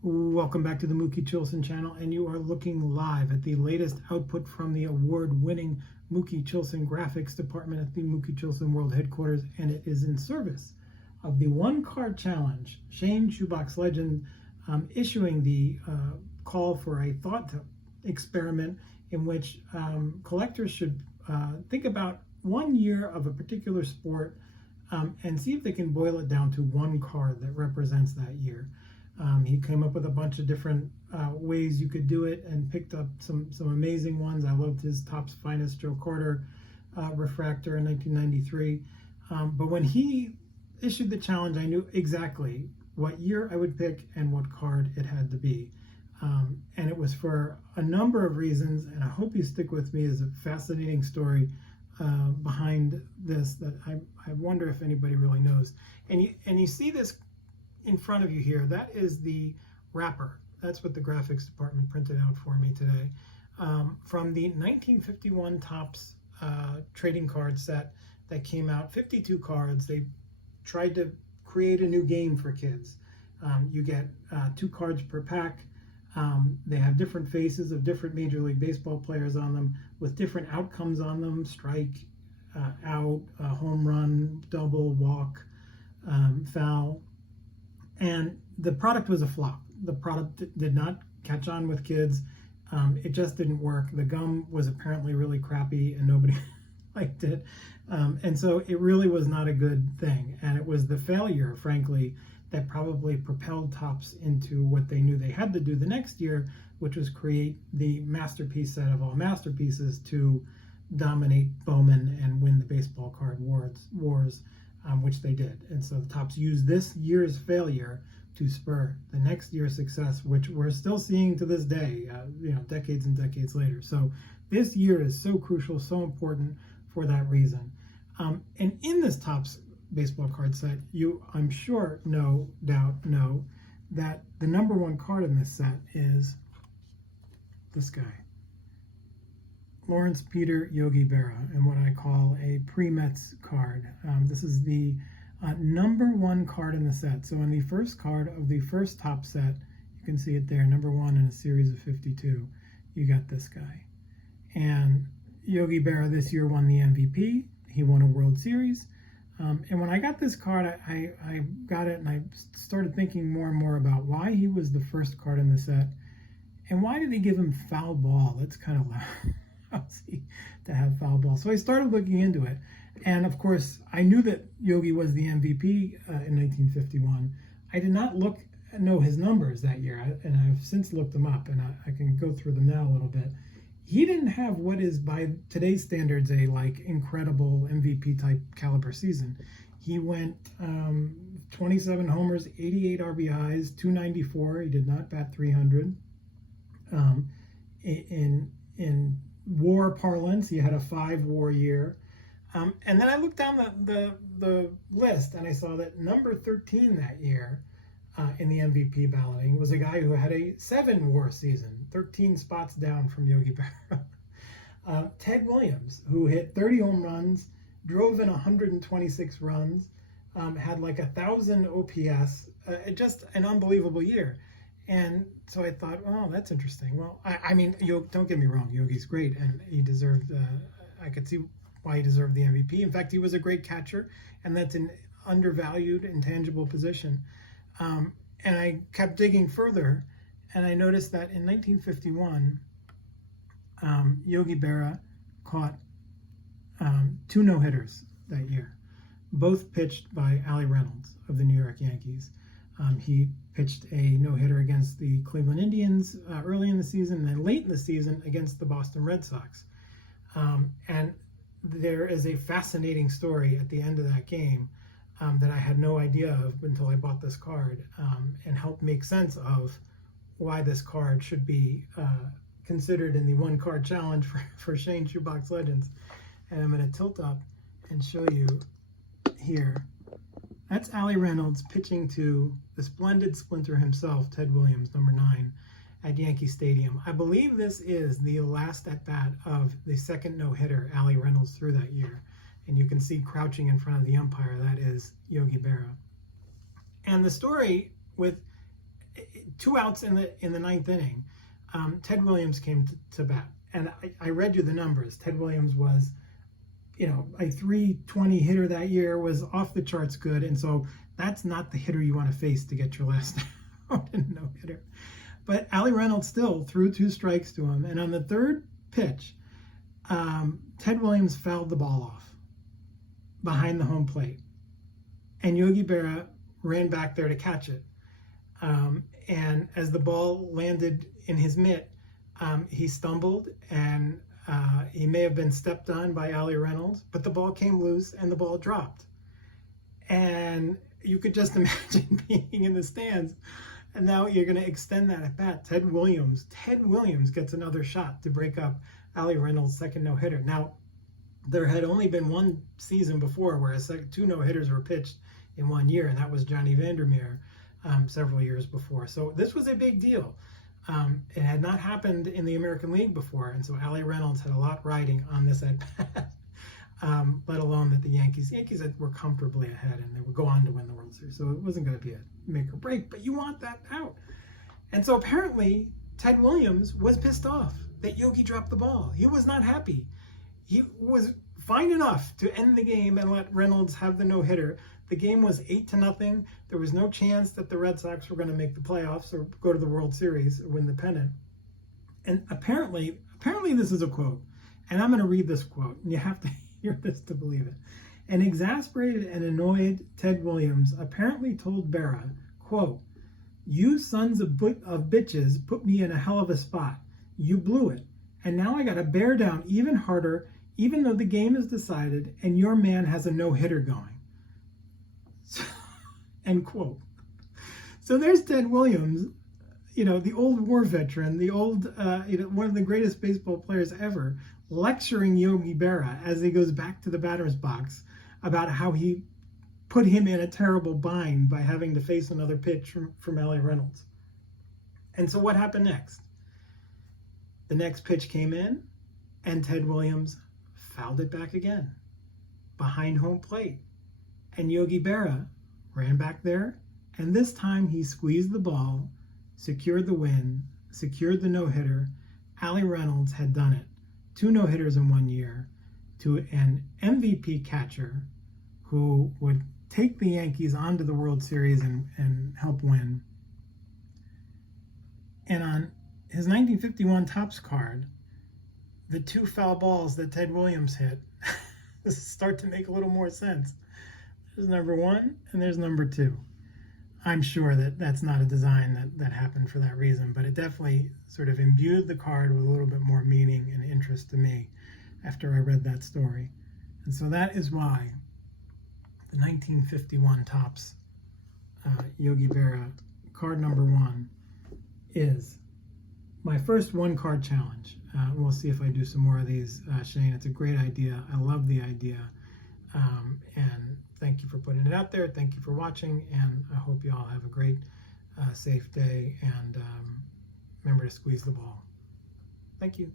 Welcome back to the Mookie Chilson channel, and you are looking live at the latest output from the award-winning Mookie Chilson graphics department at the Mookie Chilson World Headquarters, and it is in service of the One Card Challenge. Shane Shoebox Legend issuing the call for a thought experiment in which collectors should think about 1 year of a particular sport and see if they can boil it down to one card that represents that year. He came up with a bunch of different ways you could do it and picked up some amazing ones. I loved his Topps Finest Joe Carter refractor in 1993. But when he issued the challenge, I knew exactly what year I would pick and what card it had to be. And it was for a number of reasons, and I hope you stick with me. There's a fascinating story behind this that I wonder if anybody really knows. And you see this in front of you here. That is the wrapper. That's what the graphics department printed out for me today, from the 1951 Topps trading card set that came out. 52 cards. They tried to create a new game for kids. You get 2 cards per pack. They have different faces of different Major League Baseball players on them with different outcomes on them: strike, out, home run, double, walk, foul. And the product was a flop. The product did not catch on with kids. It just didn't work. The gum was apparently really crappy and nobody liked it. And so it really was not a good thing. And it was the failure, frankly, that probably propelled Topps into what they knew they had to do the next year, which was create the masterpiece set of all masterpieces to dominate Bowman and win the baseball card wars, which they did. And so Topps used this year's failure to spur the next year's success, which we're still seeing to this day, decades and decades later. So this year is so crucial, so important for that reason. And in this Topps baseball card set, you, I'm sure, no doubt know that the number 1 card in this set is this guy, Lawrence Peter Yogi Berra, and what I call a pre-Mets card. This is the number 1 card in the set. So in the first card of the first Topps set, you can see it there, number 1 in a series of 52, you got this guy. And Yogi Berra this year won the MVP. He won a World Series. And when I got this card, I got it and I started thinking more and more about why he was the first card in the set and why did they give him foul ball. That's kind of lousy to have foul ball. So I started looking into it. And of course, I knew that Yogi was the MVP in 1951. I did not know his numbers that year, and I've since looked them up, and I can go through them now a little bit. He didn't have what is, by today's standards, a incredible MVP type caliber season. He went 27 homers, 88 RBIs, 294. He did not bat 300. In WAR parlance, he had a 5-WAR year. And then I looked down the list and I saw that number 13 that year in the MVP balloting was a guy who had a 7-WAR season, 13 spots down from Yogi Berra. Ted Williams, who hit 30 home runs, drove in 126 runs, had 1,000 OPS, just an unbelievable year. And so I thought, oh, that's interesting. Well, I mean, don't get me wrong, Yogi's great, and he deserved, I could see why he deserved the MVP. In fact, he was a great catcher, and that's an undervalued, intangible position. And I kept digging further, and I noticed that in 1951, Yogi Berra caught 2 no-hitters that year, both pitched by Allie Reynolds of the New York Yankees. He pitched a no-hitter against the Cleveland Indians early in the season, and then late in the season against the Boston Red Sox. And there is a fascinating story at the end of that game that I had no idea of until I bought this card, and helped make sense of why this card should be considered in the 1 card challenge for Shane Shoebox Legends. And I'm going to tilt up and show you here. That's Allie Reynolds pitching to the splendid splinter himself, Ted Williams, number 9, at Yankee Stadium. I believe this is the last at-bat of the second no-hitter Allie Reynolds threw that year. And you can see crouching in front of the umpire, that is Yogi Berra. And the story with 2 outs in the ninth inning, Ted Williams came to bat. And I read you the numbers. Ted Williams was, a 320 hitter that year, was off the charts good. And so that's not the hitter you want to face to get your last out in a no-hitter. But Allie Reynolds still threw 2 strikes to him. And on the third pitch, Ted Williams fouled the ball off behind the home plate. And Yogi Berra ran back there to catch it. And as the ball landed in his mitt, he stumbled, and he may have been stepped on by Allie Reynolds, but the ball came loose and the ball dropped. And you could just imagine being in the stands, and now you're going to extend that at bat. Ted Williams gets another shot to break up Allie Reynolds' second no-hitter. Now, there had only been one season before where 2 no-hitters were pitched in 1 year, and that was Johnny Vandermeer several years before. So this was a big deal. It had not happened in the American League before, and so Allie Reynolds had a lot riding on this at bat, let alone that the Yankees were comfortably ahead, and they would go on to win the World Series. So it wasn't going to be a make or break, but you want that out. And so apparently Ted Williams was pissed off that Yogi dropped the ball. He was not happy. He was fine enough to end the game and let Reynolds have the no-hitter. The game was 8-0. There was no chance that the Red Sox were going to make the playoffs or go to the World Series or win the pennant. And apparently this is a quote, and I'm going to read this quote, and you have to hear this to believe it. An exasperated and annoyed Ted Williams apparently told Berra, quote, "You sons of bitches put me in a hell of a spot. You blew it. And now I got to bear down even harder, even though the game is decided and your man has a no-hitter going." End quote. So there's Ted Williams, the old war veteran, the old, one of the greatest baseball players ever, lecturing Yogi Berra as he goes back to the batter's box about how he put him in a terrible bind by having to face another pitch from Allie Reynolds. And so what happened next? The next pitch came in, and Ted Williams fouled it back again, behind home plate. And Yogi Berra ran back there, and this time he squeezed the ball, secured the win, secured the no-hitter. Allie Reynolds had done it. 2 no-hitters in 1 year to an MVP catcher who would take the Yankees onto the World Series and help win. And on his 1951 Topps card, the 2 foul balls that Ted Williams hit start to make a little more sense. There's number 1 and there's number 2. I'm sure that that's not a design that happened for that reason, but it definitely sort of imbued the card with a little bit more meaning and interest to me after I read that story. And so that is why the 1951 Topps Yogi Berra card number 1 is my first 1-card challenge. We'll see if I do some more of these, Shane. It's a great idea. I love the idea. And thank you for putting it out there. Thank you for watching. And I hope you all have a great, safe day. And remember to squeeze the ball. Thank you.